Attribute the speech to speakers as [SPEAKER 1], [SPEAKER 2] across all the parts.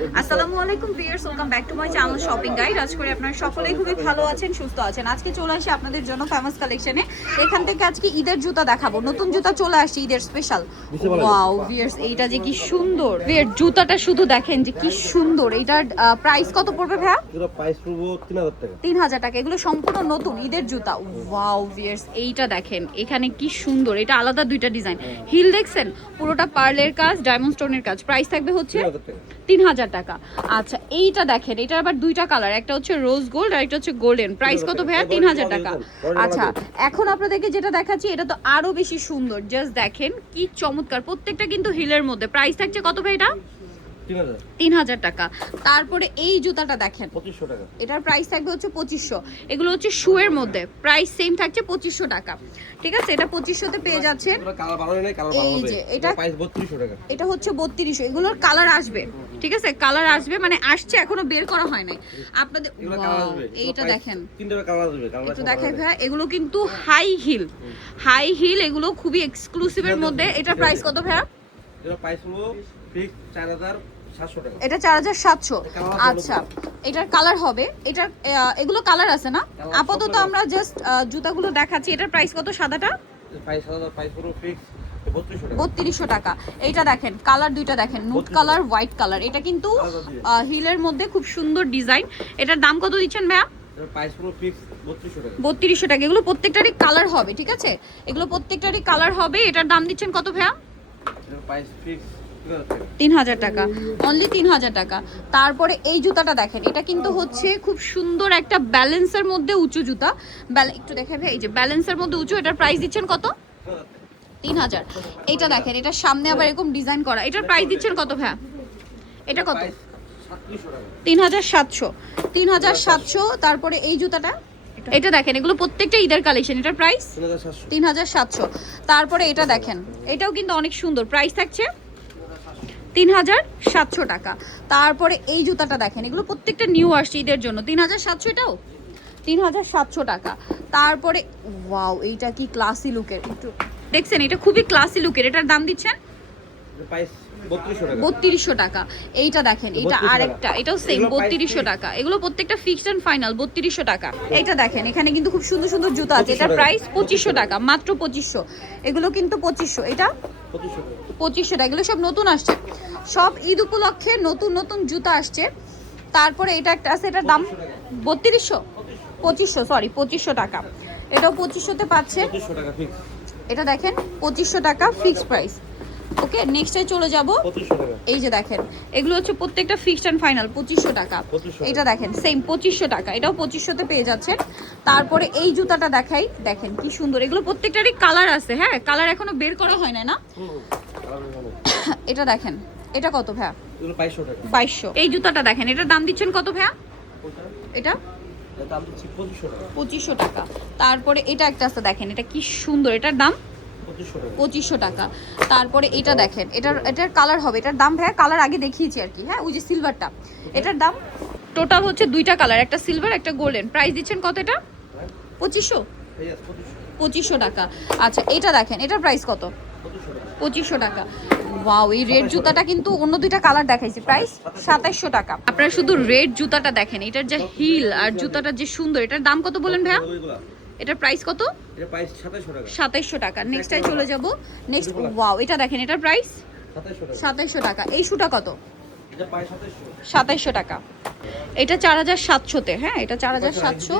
[SPEAKER 1] আসসালামু আলাইকুম viewers welcome back to my channel shopping guide আজ করে আপনারা সকলেই খুবই ভালো আছেন সুস্থ আছেন। আজকে চলে আসি আপনাদের জন্য ফেমাস কালেকশনে এখান থেকে আজকে ঈদের জুতা দেখাবো। নতুন জুতা চলে আসছে ঈদের স্পেশাল ওয়াও ভিউয়ার্স এইটা যে কি সুন্দর। ভিউয়ার জুতাটা শুধু দেখেন যে কি সুন্দর। এটার প্রাইস কত পড়বে ভাইয়া?
[SPEAKER 2] এগুলো প্রাইস পড়ব তিন হাজার টাকা।
[SPEAKER 1] তিন হাজার টাকা। এগুলো সম্পূর্ণ নতুন ঈদের জুতা। ওয়াও ভিয়ার্স এইটা দেখেন। এখানে কি সুন্দর। এটা আলাদা দুইটা ডিজাইন হিল দেখছেন? পুরোটা পার্লের কাজ ডায়মন্ড স্টোনের কাজ। প্রাইস থাকবে হচ্ছে
[SPEAKER 2] তিন হাজার টাকা।
[SPEAKER 1] আচ্ছা এইটা দেখেন এটা আবার দুইটা কালার একটা হচ্ছে রোজ গোল্ড আর একটা হচ্ছে গোল্ডেন প্রাইস কত ভাইয়া? তিন হাজার টাকা। আচ্ছা এখন আপনাদেরকে যেটা দেখাচ্ছি এটা তো আরও বেশি সুন্দর। জাস্ট দেখেন কি চমৎকার। প্রত্যেকটা কিন্তু হিলের মধ্যে। প্রাইস থাকছে কত ভাই এটা?
[SPEAKER 2] তিন হাজার?
[SPEAKER 1] টাকা। তারপরে এই জুতাটা দেখেন।
[SPEAKER 2] পঁচিশশো টাকা।
[SPEAKER 1] এটার প্রাইস থাকবে হচ্ছে পঁচিশশো। এগুলো হচ্ছে শুয়ের মধ্যে। প্রাইস সেম থাকছে পঁচিশশো টাকা। ঠিক আছে? এটা পঁচিশশোতে পেয়ে যাচ্ছে
[SPEAKER 2] এগুলো কালার ভালো নেই কালার
[SPEAKER 1] এই যে, এটা-
[SPEAKER 2] প্রাইস বত্রিশশো টাকা।
[SPEAKER 1] এটা হচ্ছে বত্রিশশো। এগুলোর কালার আসবে। ঠিক আছে? কালার আসবে মানে আসছে এখনও বের করা হয় নাই। আপনাদের এইটা দেখেন।
[SPEAKER 2] তিনটা কালার আসবে
[SPEAKER 1] একটু দেখাই ভাই এগুলো কিন্তু হাই হিল হাই হিল এগুলো খুবই এক্সক্লুসিভের মধ্যে। এটা প্রাইস কত ভাইয়া?
[SPEAKER 2] এগুলো প্রাইস পড়ব ফিক্স চার হাজার সাতশো
[SPEAKER 1] এটা চার হাজার সাতশো। আচ্ছা। এটার কালার হবে। এটার এগুলো কালার আছে না? আপাতত আমরা জাস্ট জুতাগুলো দেখাচ্ছি। এটার প্রাইস কত সাদাটা?
[SPEAKER 2] বত্রিশশো টাকা।
[SPEAKER 1] এইটা দেখেন কালার দুইটা দেখেন নুট কালার হোয়াইট কালার। এটা কিন্তু হিলের মধ্যে খুব সুন্দর ডিজাইন। এটার দাম কত দিচ্ছেন
[SPEAKER 2] ফিক্স বত্রিশশো টাকা।
[SPEAKER 1] এগুলো প্রত্যেকটারই কালার হবে ঠিক আছে? এগুলো প্রত্যেকটারই কালার হবে। এটার দাম দিচ্ছেন কত
[SPEAKER 2] প্রাইস ফিক্স তিন হাজার টাকা।
[SPEAKER 1] অনলি তিন হাজার টাকা। তারপরে এই জুতাটা দেখেন এটা কিন্তু হচ্ছে খুব সুন্দর একটা ব্যালেন্সের মধ্যে উঁচু জুতা। একটু দেখে ভাই এই যে ব্যালেন্সের মধ্যে উঁচু এটার প্রাইস দিচ্ছেন কত? তিন হাজার এইটা দেখেন এটা সামনে আবার এরকম ডিজাইন করা। এটার প্রাইস দিচ্ছেন কত ভাইয়া? এটা কত? তিন হাজার সাতশো। তিন হাজার সাতশো তারপরে এই জুতাটা। এটা দেখেন এগুলো প্রত্যেকটা ঈদের কালেকশন এটার প্রাইস
[SPEAKER 2] তিন হাজার সাতশো।
[SPEAKER 1] তারপরে এটা দেখেন এটাও কিন্তু অনেক সুন্দর। প্রাইস থাকছে তিন হাজার সাতশো টাকা। তারপরে এই জুতাটা দেখেন এগুলো প্রত্যেকটা নিউ আসছে ঈদের জন্য। তিন হাজার সাতশো এটাও? তিন হাজার সাতশো টাকা। তারপরে ওয়াও এইটা কি ক্লাসি লুকের একটু দেখছেন এটা খুবই ক্লাসি লুকের এটার দাম দিচ্ছেন?
[SPEAKER 2] বত্রিশশো টাকা।
[SPEAKER 1] এইটা দেখেন এটা
[SPEAKER 2] 32
[SPEAKER 1] আরেকটা। এটাও সেম বত্রিশশো টাকা। এগুলো প্রত্যেকটা ফিক্সড এন্ড ফাইনাল বত্রিশশো টাকা। এইটা দেখেন এখানে কিন্তু খুব সুন্দর সুন্দর জুতো আছে।
[SPEAKER 2] 2500
[SPEAKER 1] এটার প্রাইস পঁচিশশো টাকা মাত্র পঁচিশশো। এগুলো কিন্তু পঁচিশশো। এটা?
[SPEAKER 2] পঁচিশশো টাকা।
[SPEAKER 1] এগুলো সব নতুন আসছে। সব ঈদ উপলক্ষে নতুন নতুন জুতো আসছে। তারপরে এটা একটা আছে এটার দাম বত্রিশশো? পঁচিশশো সরি পঁচিশশো টাকা। এটাও পঁচিশশোতে পাচ্ছে। এটা দেখেন পঁচিশশো টাকা ফিক্সড প্রাইস ওকে নেক্সটে চলে যাব। এই যে দেখেন এগুলো হচ্ছে প্রত্যেকটা ফিক্সড অ্যান্ড ফাইনাল পঁচিশশো টাকা। এটা দেখেন সেম পঁচিশশো টাকা। এটাও পঁচিশশোতে পেয়ে যাচ্ছেন। তারপরে এই জুতাটা দেখাই। দেখেন কি সুন্দর। এগুলো প্রত্যেকটারই কালার আছে হ্যাঁ? কালার এখনও বের করা হয় না? না এটা দেখেন। এটা কত ভাইয়া?
[SPEAKER 2] বাইশশো
[SPEAKER 1] এই জুতাটা দেখেন এটার দাম দিচ্ছেন কত ভাইয়া? এটা?
[SPEAKER 2] পঁচিশশো টাকা।
[SPEAKER 1] তারপরে এটা একটা আছে দেখেন এটা কি সুন্দর। এটার দাম?
[SPEAKER 2] পঁচিশশো টাকা।
[SPEAKER 1] তারপরে এটা দেখেন এটার এটার কালার হবে। এটার দাম ভাইয়া কালার আগে দেখিয়েছি আর কি। হ্যাঁ ওই যে সিলভারটা। এটার দাম টোটাল হচ্ছে দুইটা কালার একটা সিলভার একটা গোল্ডেন। প্রাইস দিচ্ছেন কত এটা? পঁচিশশো?
[SPEAKER 2] পঁচিশশো।
[SPEAKER 1] পঁচিশশো টাকা। আচ্ছা এটা দেখেন এটার প্রাইস কত?
[SPEAKER 2] পঁচিশশো টাকা।
[SPEAKER 1] ওয়াও এই রেড জুতাটা কিন্তু অন্য দুইটা কালার দেখাইছি। প্রাইস সাতাইশশো টাকা। আপনারা শুধু রেড জুতাটা দেখেন এটার যে হিল আর জুতাটা যে সুন্দর এটার দাম কত বলেন ভাইয়া? এটার প্রাইস কত? সাতাইশশো টাকা। নেক্সট টাই চলে যাব। নেক্সট ওয়াও এটা দেখেন এটার প্রাইস সাতাইশশো টাকা। এই শুটা কত? সাতাইশশো। টাকা। এটা চার হাজার সাতশোতে হ্যাঁ? এটা চার হাজার সাতশো।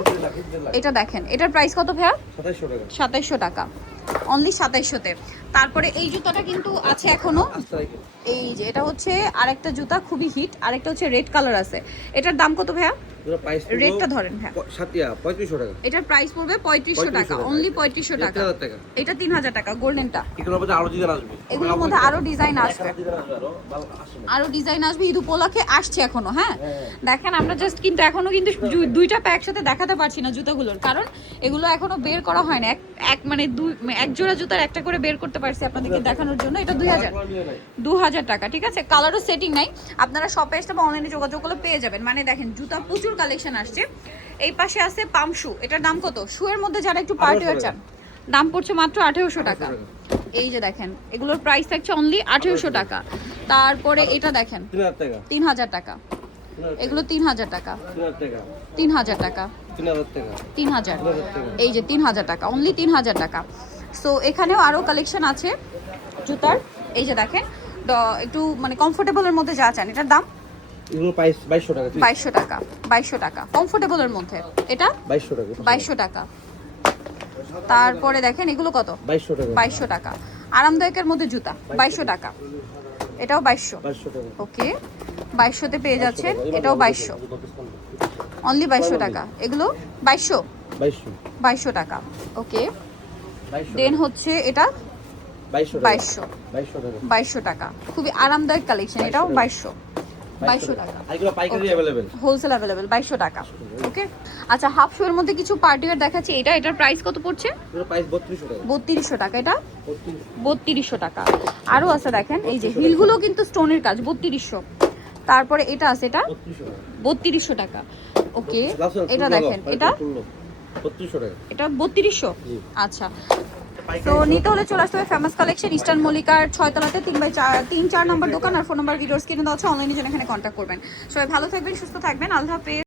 [SPEAKER 1] এটা দেখেন এটার প্রাইস কত ভাইয়া? সাতাইশশো টাকা। অনলি সাতাইশশোতে। তারপরে এই জুতাটা কিন্তু আছে
[SPEAKER 2] এখনও।
[SPEAKER 1] এই যে এটা হচ্ছে আরেকটা জুতা খুবই হিট। আরেকটা হচ্ছে রেড কালার আছে। এটার দাম কত ভাইয়া?
[SPEAKER 2] প্রাইস
[SPEAKER 1] রেডটা ধরেন ভাইয়া
[SPEAKER 2] সাতিয়া পঁয়ত্রিশশো টাকা।
[SPEAKER 1] এটার প্রাইস পড়বে
[SPEAKER 2] 3500 টাকা।
[SPEAKER 1] অনলি পঁয়ত্রিশশো
[SPEAKER 2] এটা
[SPEAKER 1] টাকা। এটা তিন হাজার টাকা গোল্ডেনটা।
[SPEAKER 2] এগুলোর মধ্যে আরও ডিজাইন আসবে।
[SPEAKER 1] এগুলোর মধ্যে আরও ডিজাইন আসবে
[SPEAKER 2] একটা ডিজাইন আসবে। আরও ভালো আসে না
[SPEAKER 1] আরও ডিজাইন আসবে ঈদ উপলক্ষে আসছে এখনও হ্যাঁ। দেখেন আমরা জাস্ট কিন্তু এখনও কিন্তু দুইটা প্যাক একসাথে দেখাতে পারছি না জুতোগুলোর কারণ এগুলো এখনও বের করা হয় না। এক এক মানে দুই এক জোড়া জুতার একটা করে বের করতে পারছি আপনাদেরকে দেখানোর জন্য। এটা দুই হাজার। দু হাজার টাকা ঠিক আছে? কালারও সেটিং নাই। আপনারা শপে এসে বা অনলাইনে যোগাযোগ করলে পেয়ে যাবেন। মানে দেখেন জুতা প্রচুর কালেকশন আসছে এই পাশে আছে পাম শু এটার দাম কত শুয়ের মধ্যে যারা একটু পার্টি ওয়ার চান দাম পড়ছে মাত্র আঠেরোশো টাকা এই যে দেখেন এগুলোর প্রাইস থাকছে অনলি আঠেরোশো টাকা তারপরে এটা দেখেন
[SPEAKER 2] তিন হাজার টাকা
[SPEAKER 1] এগুলো তিন হাজার টাকা
[SPEAKER 2] তিন হাজার টাকা
[SPEAKER 1] তিন হাজার এই যে তিন হাজার টাকা অনলি তিন হাজার টাকা সো এখানেও আরও কালেকশন আছে জুতার এই যে দেখেন একটু মানে কমফোর্টেবলের মধ্যে যা চান এটার দাম
[SPEAKER 2] এগুলো টাকা
[SPEAKER 1] বাইশশো টাকা বাইশশো টাকা কমফোর্টেবলের মধ্যে এটা
[SPEAKER 2] বাইশশো টাকা
[SPEAKER 1] বাইশশো টাকা তারপরে দেখেন এগুলো কত
[SPEAKER 2] বাইশশো টাকা
[SPEAKER 1] বাইশশো টাকা আরামদায়কের মধ্যে জুতা বাইশশো টাকা এটাও বাইশশো
[SPEAKER 2] বাইশশো টাকা
[SPEAKER 1] ওকে বাইশশোতে পেয়ে যাচ্ছেন এটাও বাইশশো অনলি বাইশশো টাকা এগুলো বাইশশো
[SPEAKER 2] বাইশশো
[SPEAKER 1] বাইশশো টাকা ওকে দেন হচ্ছে এটা
[SPEAKER 2] বাইশশো
[SPEAKER 1] বাইশশো
[SPEAKER 2] বাইশশো টাকা
[SPEAKER 1] বাইশশো টাকা খুবই আরামদায়ক কালেকশন এটাও বাইশশো বাইশশো টাকা।
[SPEAKER 2] আর এগুলো পাইকারি
[SPEAKER 1] হোলসেল অ্যাভেলেবেল বাইশশো টাকা। ওকে আচ্ছা হাফ শোয়ের মধ্যে কিছু পার্টিওয়ার দেখাচ্ছি। এটা এটার প্রাইস কত পড়ছে?
[SPEAKER 2] প্রাইস বত্রিশশো টাকা।
[SPEAKER 1] এটা?
[SPEAKER 2] বত্রিশ।
[SPEAKER 1] বত্রিশশো টাকা। আরও আছে দেখেন এই যে হিলগুলো কিন্তু স্টোনের কাজ বত্রিশশো। তারপরে এটা আছে এটা?
[SPEAKER 2] বত্রিশশো টাকা।
[SPEAKER 1] ওকে এটা দেখেন এটা
[SPEAKER 2] টাকা।
[SPEAKER 1] এটা বত্রিশশো?
[SPEAKER 2] জি।
[SPEAKER 1] আচ্ছা। তো নিতে হলে চলে আসতে হবে ফেমাস কালেকশন ইস্টার্ন মল্লিকার ছয়তলাতে তিন বাই চার তিন চার নম্বর দোকান আর ফোন নাম্বার ভিডিওস কিনে দেওয়া হচ্ছে অনলাইনে যেন এখানে কন্ট্যাক্ট করবেন। সবাই ভালো থাকবেন সুস্থ থাকবেন আল্লাহ হাফেজ।